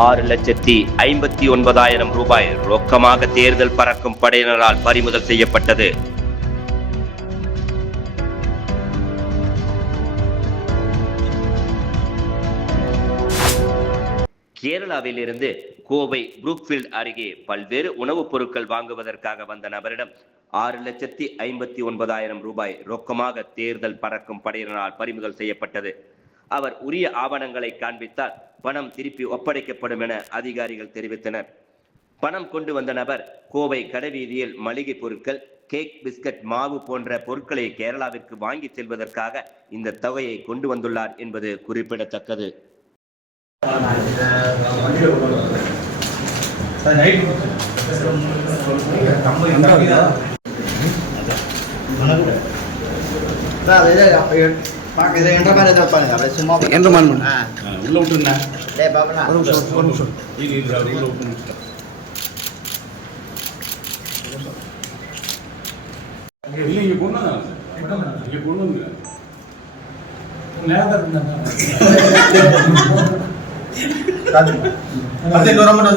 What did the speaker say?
6,59,000 ரூபாய் ரொக்கமாக தேர்தல் பறக்கும் படையினரால் பறிமுதல் செய்யப்பட்டது. கேரளாவில் இருந்து கோவை புரூக்ஃபீல்ட் அருகே பல்வேறு உணவுப் பொருட்கள் வாங்குவதற்காக வந்த நபரிடம் 6,59,000 ரூபாய் ரொக்கமாக தேர்தல் பறக்கும் படையினரால் பறிமுதல் செய்யப்பட்டது. அவர் உரிய ஆவணங்களை காண்பித்தால் பணம் திருப்பி ஒப்படைக்கப்படும் என அதிகாரிகள் தெரிவித்தனர். பணம் கொண்டு வந்த நபர் கோவை கடைவீதியில் மளிகை பொருட்கள், கேக், பிஸ்கட், மாவு போன்ற பொருட்களை கேரளாவிற்கு வாங்கி செல்வதற்காக இந்த தொகையை கொண்டு வந்துள்ளார் என்பது குறிப்பிடத்தக்கது. Nanti orang mana